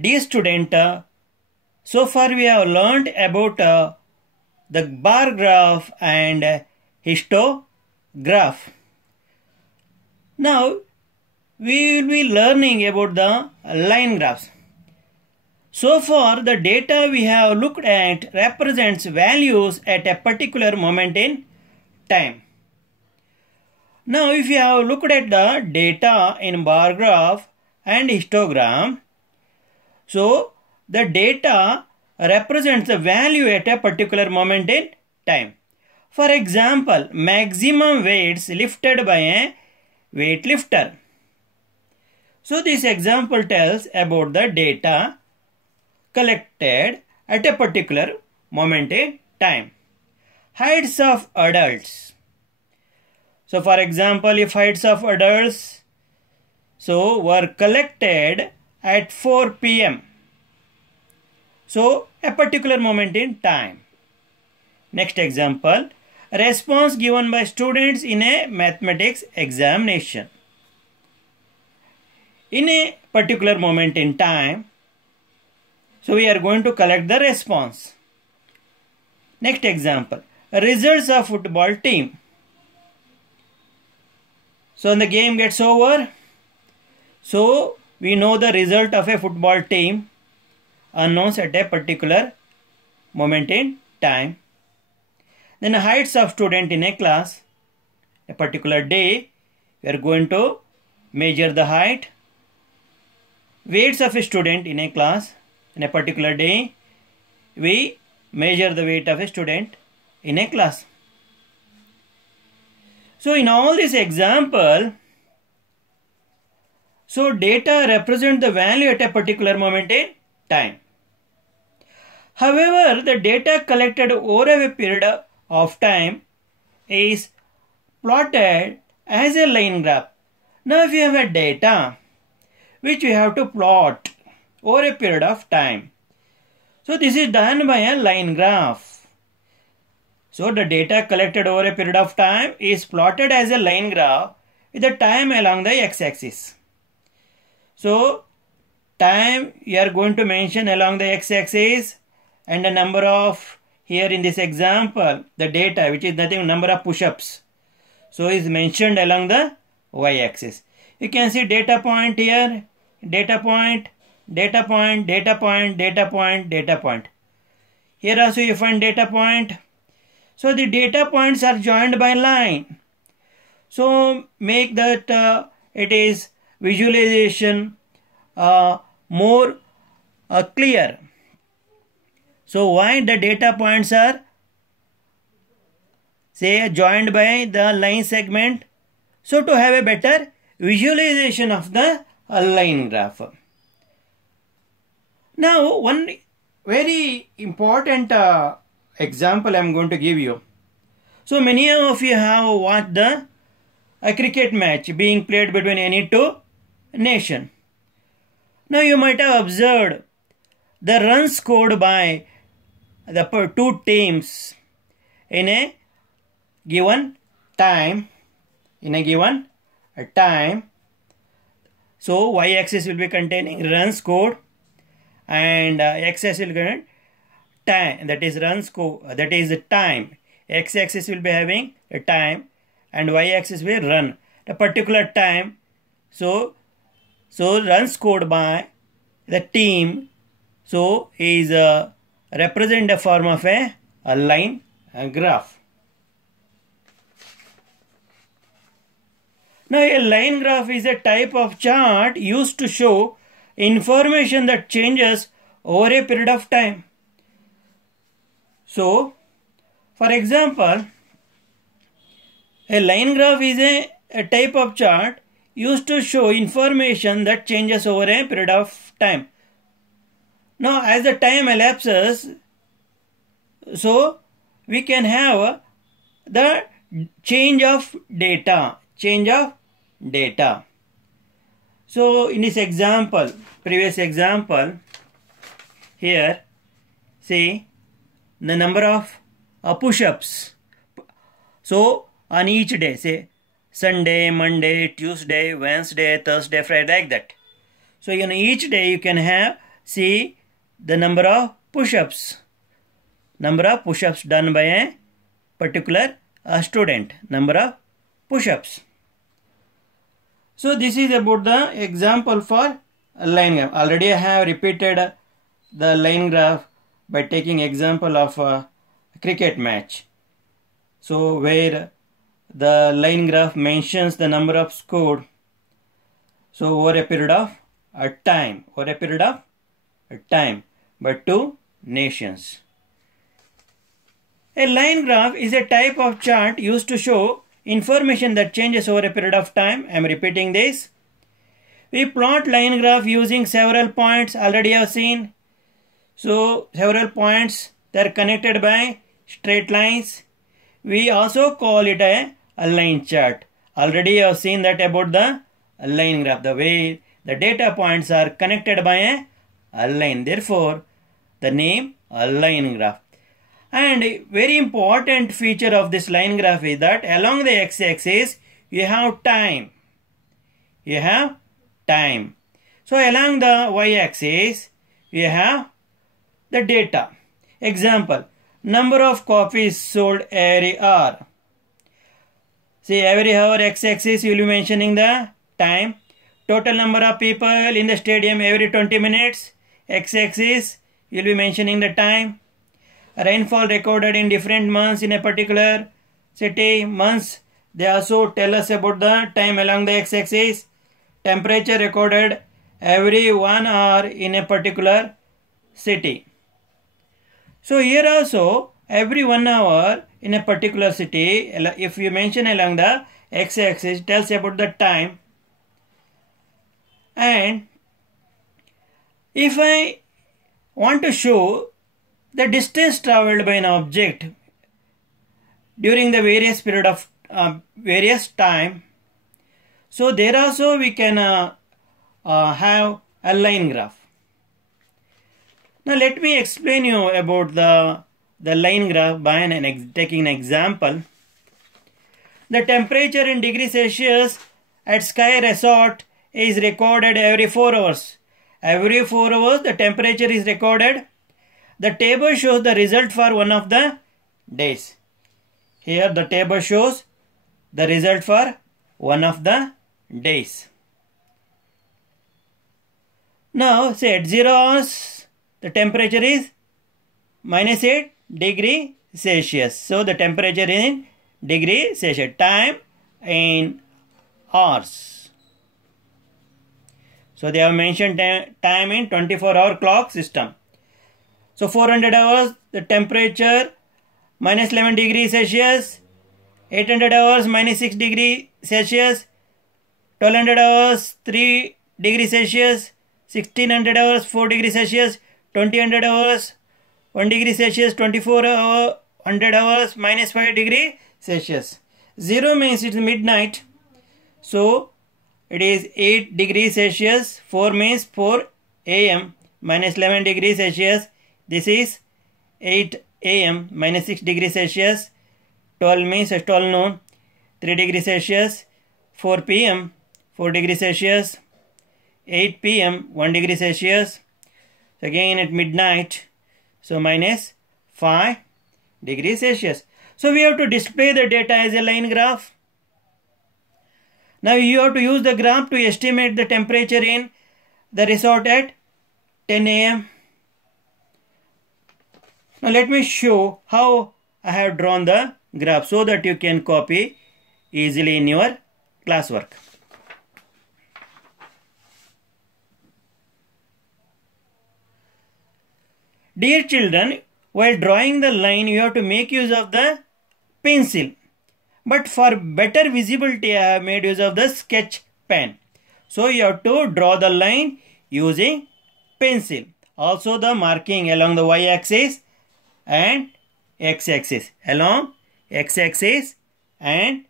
Dear student, so far we have learned about the bar graph and histograph. Now we will be learning about the line graphs. So far the data we have looked at represents values at a particular moment in time. Now if you have looked at the data in bar graph and histogram, so the data represents the value at a particular moment in time. For example, maximum weights lifted by a weightlifter. So this example tells about the data collected at a particular moment in time. Heights of adults. So for example, if heights of adults were collected at 4 p.m. So a particular moment in time. Next example, response given by students in a mathematics examination. In a particular moment in time, so we are going to collect the response. Next example, results of football team. So when the game gets over, so we know the result of a football team announced at a particular moment in time. Then heights of student in a class. A particular day, we are going to measure the height. Weights of a student in a class. In a particular day, we measure the weight of a student in a class. So in all this example, so data represent the value at a particular moment in time. However, the data collected over a period of time is plotted as a line graph. Now if you have a data which we have to plot over a period of time, so this is done by a line graph. So the data collected over a period of time is plotted as a line graph with the time along the x-axis. So time you are going to mention along the x-axis, and the number of, here in this example, the data which is nothing, number of push-ups, so is mentioned along the y-axis. You can see data point here, data point, data point, data point, data point, data point. Here also you find data point. So the data points are joined by line. So make that it is visualization more clear. So why the data points are joined by the line segment? So to have a better visualization of the line graph. Now one very important example I am going to give you. So many of you have watched a cricket match being played between any two nations. Now you might have observed the runs scored by the two teams in a given time. So y-axis will be containing runs scored and x-axis will contain time, that is runs scored, that is the time. X-axis will be having a time and y-axis will run a particular time. So runs scored by the team is represent the form of a line graph. Now a line graph is a type of chart used to show information that changes over a period of time. So for example, a line graph is a type of chart used to show information that changes over a period of time. Now as the time elapses, so we can have the change of data. So in this example, previous example, here see the number of push-ups. So on each day, say Sunday, Monday, Tuesday, Wednesday, Thursday, Friday, like that. So in each day you can have see the number of push-ups. Number of push-ups done by a particular student. Number of push-ups. So this is about the example for line graph. Already I have repeated the line graph by taking example of a cricket match. So where the line graph mentions the number of scored. So over a period of time. Over a period of time by two nations. A line graph is a type of chart used to show information that changes over a period of time. I am repeating this. We plot line graph using several points. Already I have seen. So several points, they are connected by straight lines. We also call it a line chart. Already I have seen that about the line graph. The way the data points are connected by a line. Therefore, the name a line graph. And a very important feature of this line graph is that along the x-axis you have time. You have time. So along the y-axis you have the data. Example, number of copies sold every hour. See, every hour x-axis you will be mentioning the time. Total number of people in the stadium every 20 minutes. X-axis you will be mentioning the time. Rainfall recorded in different months in a particular city. Months, they also tell us about the time along the x-axis. Temperature recorded every 1 hour in a particular city. So here also every 1 hour in a particular city, if you mention along the x-axis, tells about the time. And if I want to show the distance traveled by an object during the various period of various time, so there also we can have a line graph. Now let me explain you about the line graph by taking an example. The temperature in degrees Celsius at Sky Resort is recorded every 4 hours. Every 4 hours the temperature is recorded. The table shows the result for one of the days. Here the table shows the result for one of the days. Now say at 0 hours the temperature is -8 degree Celsius. So the temperature in degree Celsius. Time in hours. So they have mentioned time in 24-hour clock system. So 400 hours, the temperature -11 degrees Celsius, 800 hours -6 degrees Celsius, 1200 hours 3 degrees Celsius, 1600 hours 4 degrees Celsius, 2000 hours 1 degree Celsius, 2400 hours -5 degree Celsius. 0 means it's midnight. So it is 8 degrees Celsius, 4 means 4 AM, -11 degrees Celsius. This is 8 AM, -6 degrees Celsius, 12 means 12 noon, 3 degrees Celsius, 4 PM, 4 degrees Celsius, 8 PM, 1 degree Celsius, again at midnight, so -5 degrees Celsius. So we have to display the data as a line graph. Now you have to use the graph to estimate the temperature in the resort at 10 AM. Now let me show how I have drawn the graph so that you can copy easily in your classwork. Dear children, while drawing the line you have to make use of the pencil. But for better visibility I have made use of the sketch pen. So you have to draw the line using pencil. Also the marking along the y-axis and x-axis. Along x-axis and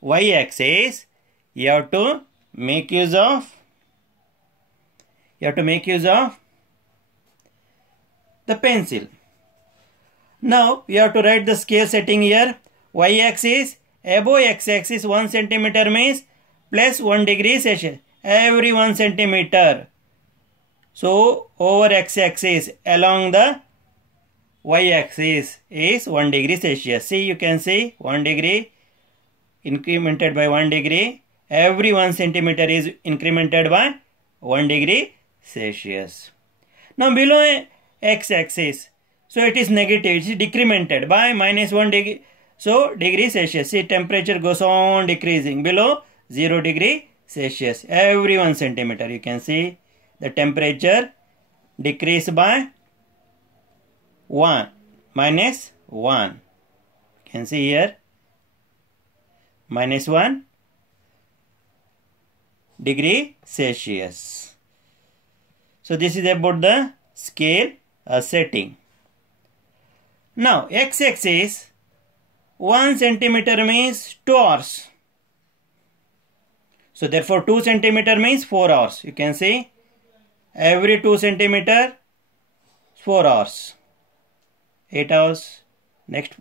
y-axis you have to make use of the pencil. Now you have to write the scale setting here. Y-axis above x-axis 1 centimeter means plus 1 degree Celsius every 1 centimeter. So over x-axis along the y-axis is 1 degree Celsius. See, you can see 1 degree incremented by 1 degree. Every 1 centimeter is incremented by 1 degree Celsius. Now below x-axis, so it is negative, it is decremented by minus 1 degree. So degree Celsius, see, temperature goes on decreasing below 0 degree Celsius. Every 1 centimeter you can see the temperature decrease by 1, minus 1. You can see here minus 1 degree Celsius. So this is about the scale setting. Now x-axis, 1 centimeter means 2 hours. So therefore 2 centimeter means 4 hours. You can see every 2 centimeter 4 hours. 8 hours. Next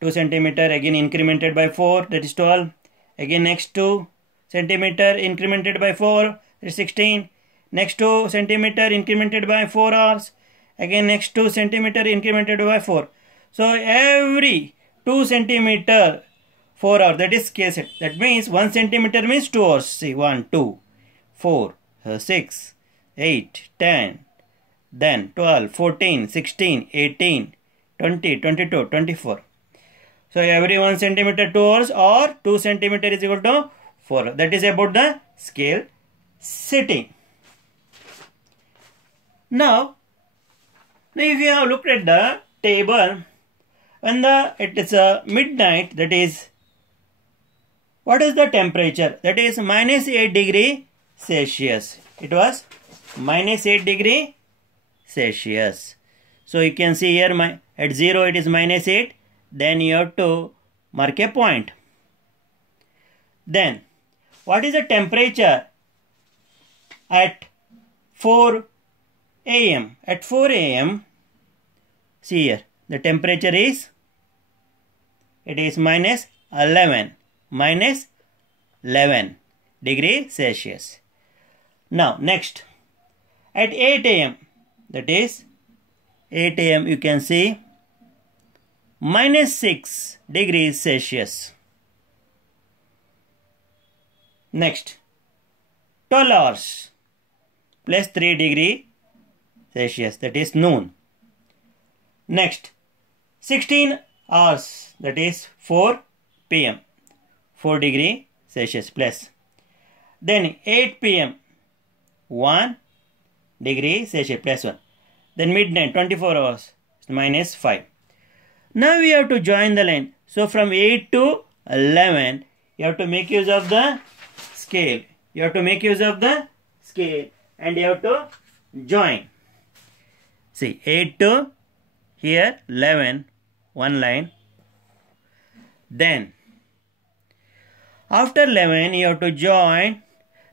2 centimeter again incremented by 4, that is 12. Again next 2 centimeter incremented by 4, that is 16. Next 2 centimeter incremented by 4 hours. Again next 2 centimeter incremented by 4. So every 2 centimeter 4 hours, that is scale set. That means 1 centimeter means 2 hours. See, 1, 2, 4, 6, 8, 10, then 12, 14, 16, 18, 20, 22, 24. So every 1 centimeter 2 hours or 2 centimeter is equal to 4. That is about the scale setting. Now if you have looked at the table, when it is midnight, that is, what is the temperature? That is minus 8 degree Celsius. It was minus 8 degree Celsius. So you can see here at 0 it is minus 8. Then you have to mark a point. Then what is the temperature at 4 a.m.? At 4 a.m. see here the temperature is, it is minus 11 degree Celsius. Now next at 8 a.m. that is 8 a.m. you can see minus 6 degrees Celsius. Next 12 hours plus 3 degree Celsius, that is noon. Next 16 hours, that is 4 p.m. 4 degree Celsius plus. Then 8 p.m. 1 degree Celsius plus 1. Then midnight 24 hours minus 5. Now we have to join the line. So from 8 to 11 you have to make use of the scale. You have to make use of the scale and you have to join. See, 8 to here 11, one line. Then after 11 you have to join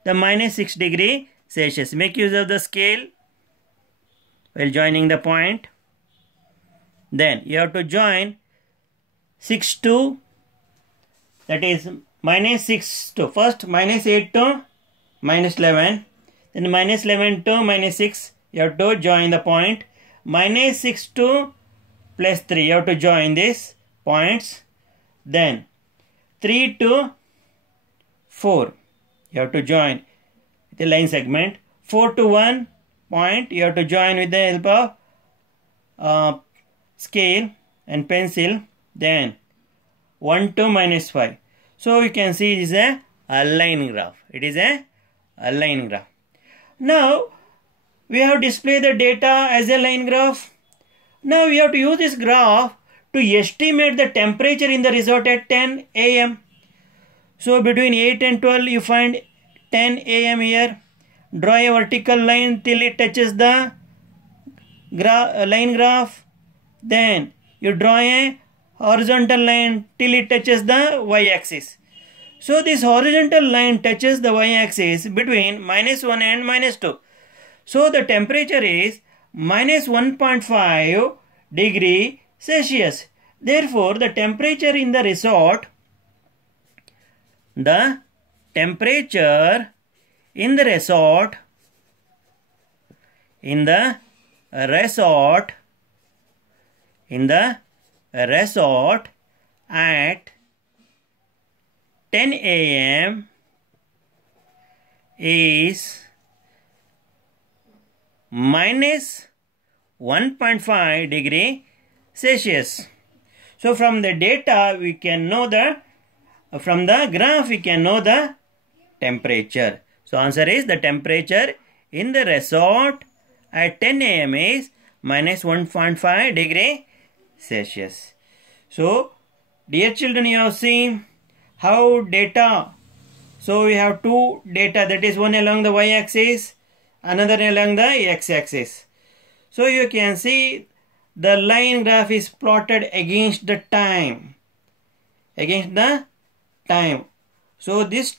the minus 6 degree Celsius. Make use of the scale while joining the point. Then you have to join 6 to, that is minus 6 to, first minus 8 to minus 11. Then minus 11 to minus 6 you have to join the point. Minus 6 to plus 3 you have to join these points. Then 3 to 4 you have to join the line segment. 4 to 1 point you have to join with the help of scale and pencil. Then 1 to minus 5. So you can see it is a line graph. It is a line graph. Now we have displayed the data as a line graph. Now we have to use this graph to estimate the temperature in the resort at 10 a.m. So between 8 and 12 you find 10 a.m. here. Draw a vertical line till it touches the line graph. Then you draw a horizontal line till it touches the y-axis. So this horizontal line touches the y-axis between minus 1 and minus 2. So the temperature is minus 1.5 degree Celsius. Therefore the temperature in the resort, in the resort at 10 a.m. is minus 1.5 degree Celsius. So from the data we can know from the graph we can know the temperature. So answer is the temperature in the resort at 10 a.m. is minus 1.5 degree Celsius. So dear children, you have seen how data. So we have two data, that is one along the y-axis, another along the x-axis. So you can see the line graph is plotted against the time. So this